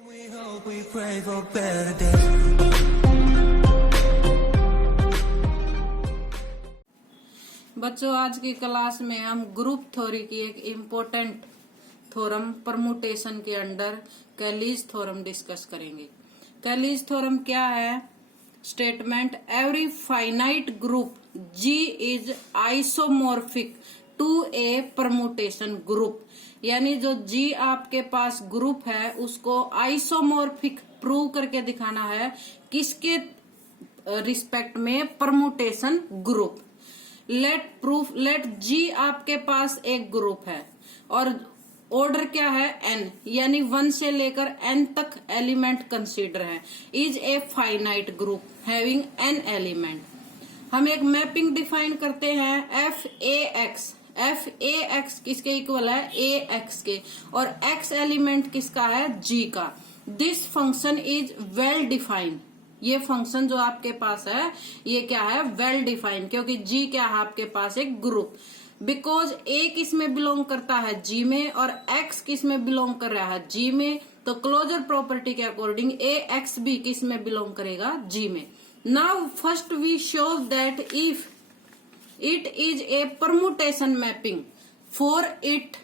We hope we pray for better days. बच्चों, आज की क्लास में हम ग्रुप थ्योरी की एक इम्पोर्टेंट थ्योरम परमुटेशन के अंडर कैलीज थ्योरम डिस्कस करेंगे। कैलीज थ्योरम क्या है? Statement every finite group G is isomorphic to a permutation group, यानी जो G आपके पास ग्रुप है उसको आइसोमॉर्फिक प्रूव करके दिखाना है। किसके रिस्पेक्ट में? Permutation group. लेट G आपके पास एक ग्रुप है और ऑर्डर क्या है? n, यानी 1 से लेकर n तक एलिमेंट कंसीडर है। Is a finite group having n element. हम एक मैपिंग डिफाइन करते हैं f किसके इक्वल है? ax के, और x एलिमेंट किसका है? G का। This function is well defined. ये फंक्शन जो आपके पास है ये क्या है? वेल डिफाइंड, क्योंकि G क्या है आपके पास? एक ग्रुप। बिकॉज A किस में बिलोंग करता है? G में, और X किस में बिलोंग कर रहा है? G में। तो क्लोजर प्रॉपर्टी के अकॉर्डिंग AX भी किस में बिलोंग करेगा? G में। Now first we show that if it is a permutation mapping for it.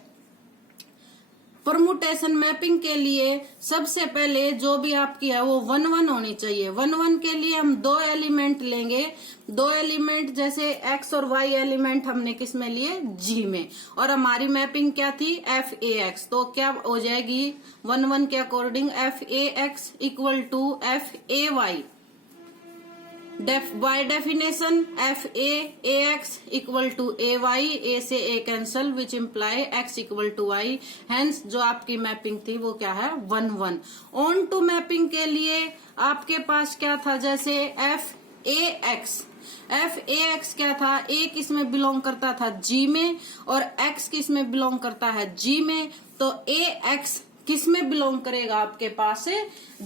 Permutation mapping के लिए सबसे पहले जो भी आपकी है वो 1-1 होनी चाहिए। 1-1 के लिए हम 2 एलिमेंट लेंगे। 2 एलिमेंट जैसे x और y एलिमेंट हमने किस में लिए? G में। और हमारी मैपिंग क्या थी? FAX। तो क्या हो जाएगी 1-1 के according? FAX equal to FAY। By definition FAX equal to AY। A से A cancel, which imply X equal to Y। Hence जो आपकी मैपिंग थी वो क्या है? 1-1। ऑन टू मैपिंग के लिए आपके पास क्या था? जैसे FAX क्या था? A किस में बिलोंग करता था? G में, और X किस में बिलोंग करता है? G में। तो AX किस में बिलोंग करेगा आपके पास?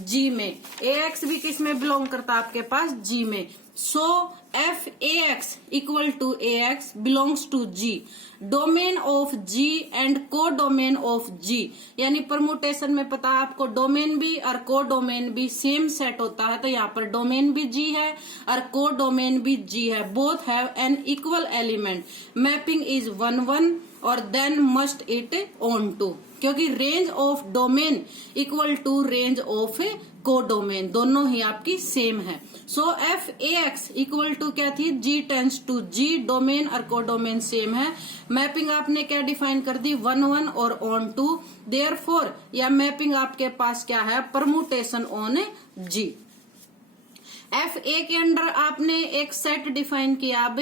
G में। AX भी किस में बिलोंग करता है आपके पास? G में। So FAX equal to AX belongs to G। Domain of G and codomain of G, यानी परमुटेशन में पता है आपको डोमेन भी और को डोमेन भी सेम सेट होता है। तो यहाँ पर डोमेन भी G है और को डोमेन भी G है। Both have an equal element. Mapping is 1-1 और then must it onto, क्योंकि range of domain equal to range of codomain, दोनों ही आपकी सेम है। सो FAX इक्वल टू क्या थी? G tends to G। Domain और को डोमेन सेम है। मैपिंग आपने क्या डिफाइन कर दी? 1-1 और ऑन टू। देयरफॉर या मैपिंग आपके पास क्या है? Permutation on G। FA के अंडर आपने एक सेट डिफाइन किया। अब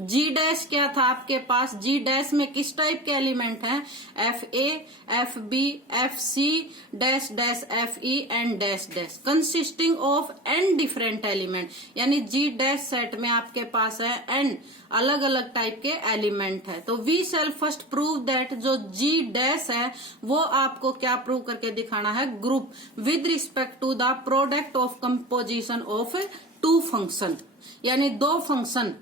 G डैश क्या था आपके पास? G डैश में किस टाइप के एलिमेंट हैं? FA, FB, FC, dash dash FE and dash dash, consisting of n different element. यानी G डैश सेट में आपके पास है n अलग अलग टाइप के एलिमेंट है। तो we shall first prove that जो G डैश है वो आपको क्या प्रूव करके दिखाना है? Group with respect to the product of composition of 2 function, यानी 2 फंक्शन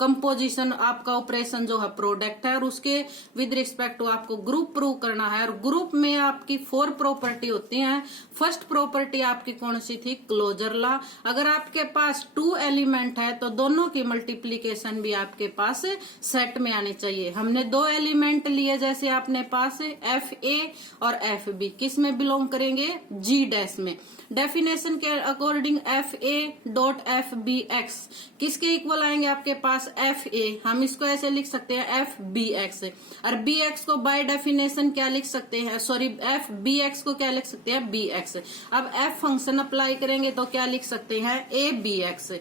कंपोजिशन आपका ऑपरेशन जो है प्रोडक्ट है और उसके विद रिस्पेक्ट टू आपको ग्रुप प्रूव करना है। और ग्रुप में आपकी 4 प्रॉपर्टी होती हैं। फर्स्ट प्रॉपर्टी आपकी कौन सी थी? Closure law. अगर आपके पास 2 एलिमेंट है तो दोनों की मल्टीप्लीकेशन भी आपके पास सेट में आनी चाहिए। हमने 2 एलिमेंट लिए, जैसे आपने पास FA और FB किस में बिलोंग करेंगे? G डैश में। डेफिनेशन के अकॉर्डिंग FA.FBX किसके इक्वल आएंगे आपके पास? FA। हम इसको ऐसे लिख सकते हैं FBX, और BX को बाय डेफिनेशन क्या लिख सकते हैं? सॉरी, FBX को क्या लिख सकते हैं? BX। अब F फंक्शन अप्लाई करेंगे तो क्या लिख सकते हैं? ABX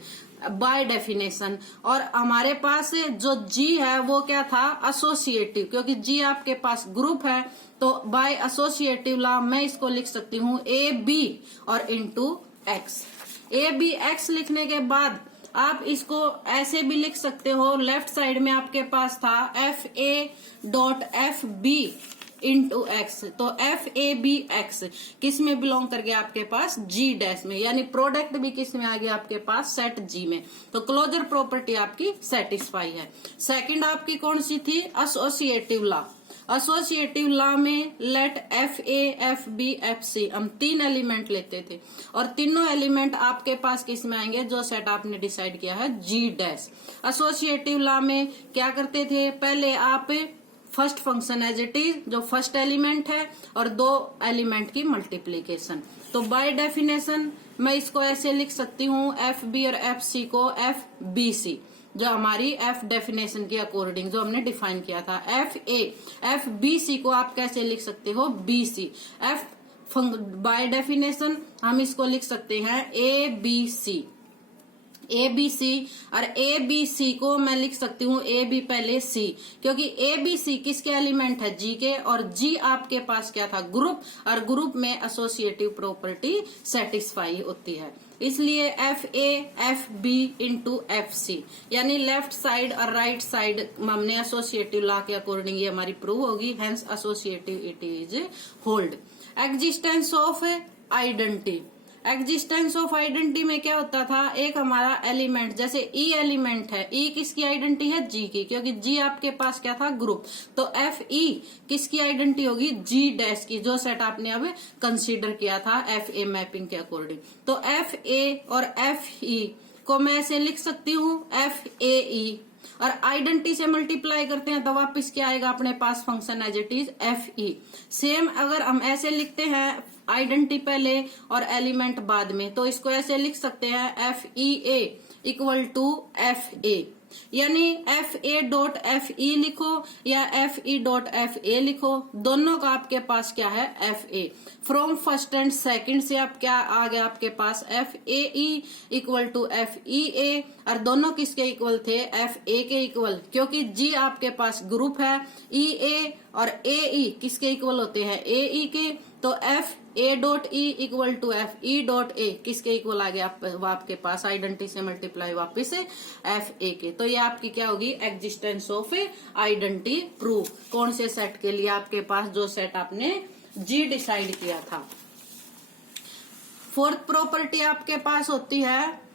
by definition. और हमारे पास जो G है वो क्या था? एसोसिएटिव, क्योंकि G आपके पास ग्रुप है तो बाय एसोसिएटिव लॉ मैं इसको लिख सकती हूँ AB और इंटू X। ABX लिखने के बाद आप इसको ऐसे भी लिख सकते हो। लेफ्ट साइड में आपके पास था FA.FB इंटू X। तो FABX किस में बिलोंग कर गया आपके पास? G डैश में, यानी प्रोडक्ट भी किस में आ गया आपके पास? सेट G में। तो क्लोजर प्रॉपर्टी आपकी सेटिस्फाई है। सेकंड आपकी कौन सी थी? Associative law. एसोसिएटिव लॉ में let F A F B F C हम 3 एलिमेंट लेते थे और तीनों एलिमेंट आपके पास किस में आएंगे, जो सेट आपने डिसाइड किया है जी डैश। एसोसिएटिव लॉ में क्या करते थे, पहले आप first function as it is जो फर्स्ट एलिमेंट है और 2 एलिमेंट की मल्टीप्लीकेशन। तो बाय डेफिनेशन मैं इसको ऐसे लिख सकती हूँ एफ बी और एफ सी को एफ बी सी, जो हमारी एफ डेफिनेशन के अकॉर्डिंग जो हमने डिफाइन किया था। F A F B C को आप कैसे लिख सकते हो, B C. F by definition हम इसको लिख सकते हैं A B C, A B C. और ए बी सी को मैं लिख सकती हूँ ए बी पहले सी, क्योंकि ए बी सी किसके एलिमेंट है, जी के, और जी आपके पास क्या था, ग्रुप, और ग्रुप में एसोसिएटिव प्रॉपर्टी सेटिस्फाई होती है। इसलिए F A F B into F C, यानी लेफ्ट साइड और राइट साइड हमने एसोसिएटिव लॉ के अकॉर्डिंग ये हमारी प्रूव होगी, hence associative it is hold. Existence of identity, existence of identity में क्या होता था, एक हमारा एलिमेंट जैसे ई एलिमेंट है, ई किसकी आइडेंटिटी है, जी की, क्योंकि जी आपके पास क्या था, ग्रुप। तो एफ ई किसकी आइडेंटिटी होगी, जी डैश की, जो सेट आपने अब कंसीडर किया था एफ ए मैपिंग के अकॉर्डिंग। तो एफ ए और एफ ई को मैं ऐसे लिख सकती हूँ एफ ए ई, और आइडेंटिटी से मल्टीप्लाई करते हैं तो वापस क्या आएगा अपने पास function as it is F E. Same अगर हम ऐसे लिखते हैं आइडेंटिटी पहले और एलिमेंट बाद में, तो इसको ऐसे लिख सकते हैं F E A equal to F A, यानी F A dot F E लिखो या F E dot F A लिखो, दोनों का आपके पास क्या है F A. From first and second से आप क्या आ गया आपके पास F A E equal to F E A, और दोनों किसके इक्वल थे, एफ ए के इक्वल, क्योंकि जी आपके पास ग्रुप है, ई ए और ए ई किसके इक्वल होते हैं, ए ई के। तो F A dot E equal to F E dot A किसके इक्वल आ गया आपके पास, आइडेंटिटी से मल्टीप्लाई वापिस एफ ए के। तो ये आपकी क्या होगी, एग्जिस्टेंस ऑफ आइडेंटिटी प्रूफ, कौन से सेट के लिए, आपके पास जो सेट आपने जी डिसाइड किया था। फोर्थ प्रॉपर्टी आपके पास होती है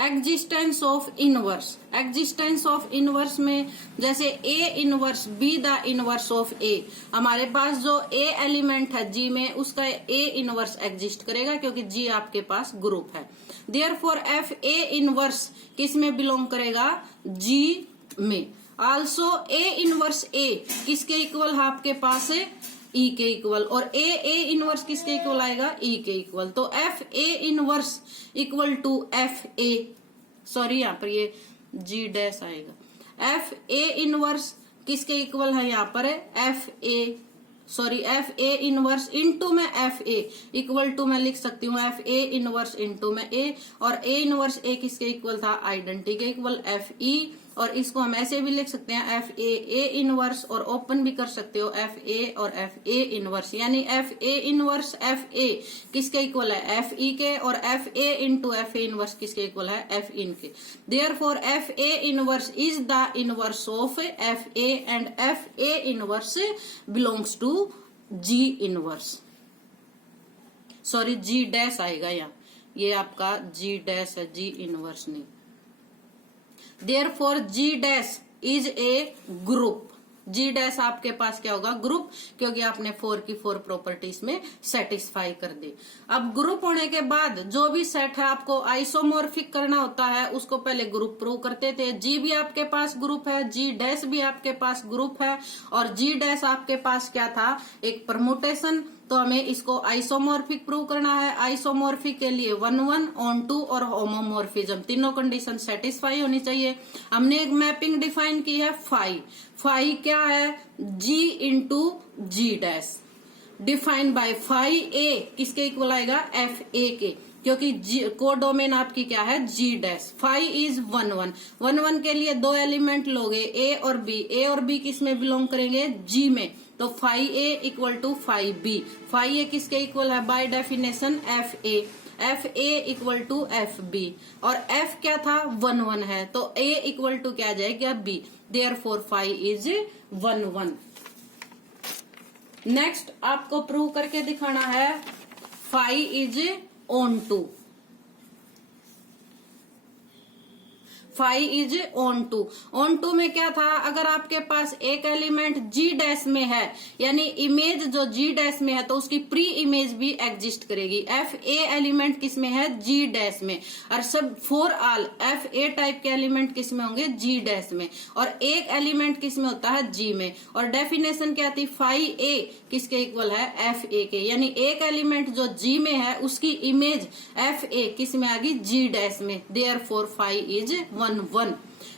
existence of inverse. Existence of inverse में जैसे A inverse B the inverse of A, हमारे पास जो ए एलिमेंट है जी में उसका ए इनवर्स एग्जिस्ट करेगा, क्योंकि जी आपके पास ग्रुप है। देयरफॉर एफ ए इनवर्स किस में बिलोंग करेगा, जी में। आल्सो ए इनवर्स ए किसके इक्वल है आपके पास, ई के इक्वल, और ए इनवर्स किसके इक्वल आएगा, ई के इक्वल। तो F A inverse equal to F A, sorry यहाँ पर ये जी डैश आएगा, एफ ए इनवर्स किसके इक्वल है यहाँ पर, एफ ए इनवर्स इंटू में एफ ए इक्वल टू मैं लिख सकती हूँ एफ ए इनवर्स इंटू में ए, और ए इनवर्स ए किसके इक्वल था, आइडेंटिटी के इक्वल एफ ई, और इसको हम ऐसे भी लिख सकते हैं एफ ए इनवर्स, और ओपन भी कर सकते हो एफ ए और एफ ए इनवर्स, यानी F A inverse F A किसके इक्वल है, एफ ई के, और F A into F A inverse किसके इक्वल है, एफ इन के। Therefore F A inverse is the inverse of F A, and F A inverse belongs to G inverse, sorry G dash आएगा यहाँ, ये आपका जी डैश है, जी इनवर्स नहीं। Therefore G dash is a group, G dash आपके पास क्या होगा, ग्रुप, क्योंकि आपने 4 की 4 प्रॉपर्टीज में सेटिस्फाई कर दी। अब ग्रुप होने के बाद जो भी सेट है आपको आइसोमॉर्फिक करना होता है, उसको पहले ग्रुप प्रूव करते थे। जी भी आपके पास ग्रुप है, जी डैश भी आपके पास ग्रुप है, और जी डैश आपके पास क्या था, एक परमुटेशन, तो हमें इसको आइसोमॉर्फिक प्रूव करना है। आइसोमॉर्फिक के लिए 1-1 ऑन-टू और होमोमॉर्फिज्म तीनों कंडीशन सेटिस्फाई होनी चाहिए। हमने एक मैपिंग डिफाइन की है फाई, फाई क्या है, G into G dash, define by phi A किसके इक्वल आएगा, एफ ए के, क्योंकि कोडोमेन आपकी क्या है, जी डैश। फाई इज 1-1, 1-1 के लिए 2 एलिमेंट लोगे ए और बी, ए और बी किस में बिलोंग करेंगे, जी में, तो phi A equal to phi B. Phi A किसके इक्वल है, by definition F A equal to F B, और एफ क्या था, 1-1 है, तो ए इक्वल टू क्या आ जाएगा, B. Therefore phi is 1-1। Next आपको प्रूव करके दिखाना है phi is onto. Phi is onto में क्या था, अगर आपके पास एक एलिमेंट जी डैश में है यानी इमेज जो जी डैश में है तो उसकी प्री इमेज भी एग्जिस्ट करेगी। एफ ए एलिमेंट किस में है, जी डैश में, और सब for all F A type के एलिमेंट किस में होंगे, जी डैश में, और एक एलिमेंट किस में होता है, जी में। और डेफिनेशन क्या थी, फाई ए किसके इक्वल है, एफ ए के, यानी एक एलिमेंट जो जी में है उसकी इमेज एफ ए किस में आ गई, जी डैश में, देयरफॉर फाई इज 1 1।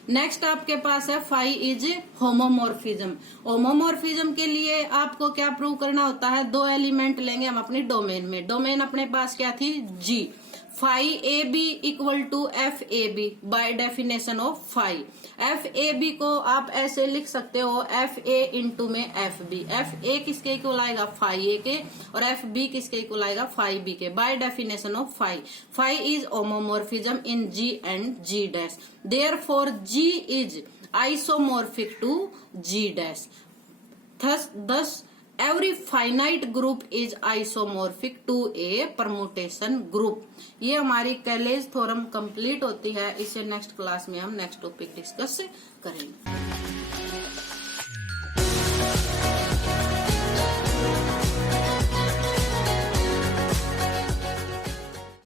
नेक्स्ट आपके पास है फाई इज होमोमॉर्फिज्म। होमोमॉर्फिज्म के लिए आपको क्या प्रूव करना होता है, दो एलिमेंट लेंगे हम अपनी डोमेन में, डोमेन अपने पास क्या थी, G, phi A B equal to F A B by definition of phi. F A B को आप ऐसे लिख सकते हो, एफ ए इंटू में एफ बी, एफ ए किसके इक्वल आएगा, फाई ए के, और एफ बी किसके इक्वल आएगा, फाई बी के, by definition of phi. Phi is homomorphism in G and G dash, therefore G is isomorphic to G dash, thus every finite group is isomorphic to a permutation group। ये हमारी कैलेज theorem complete होती है। इसे next class में हम next topic discuss करेंगे।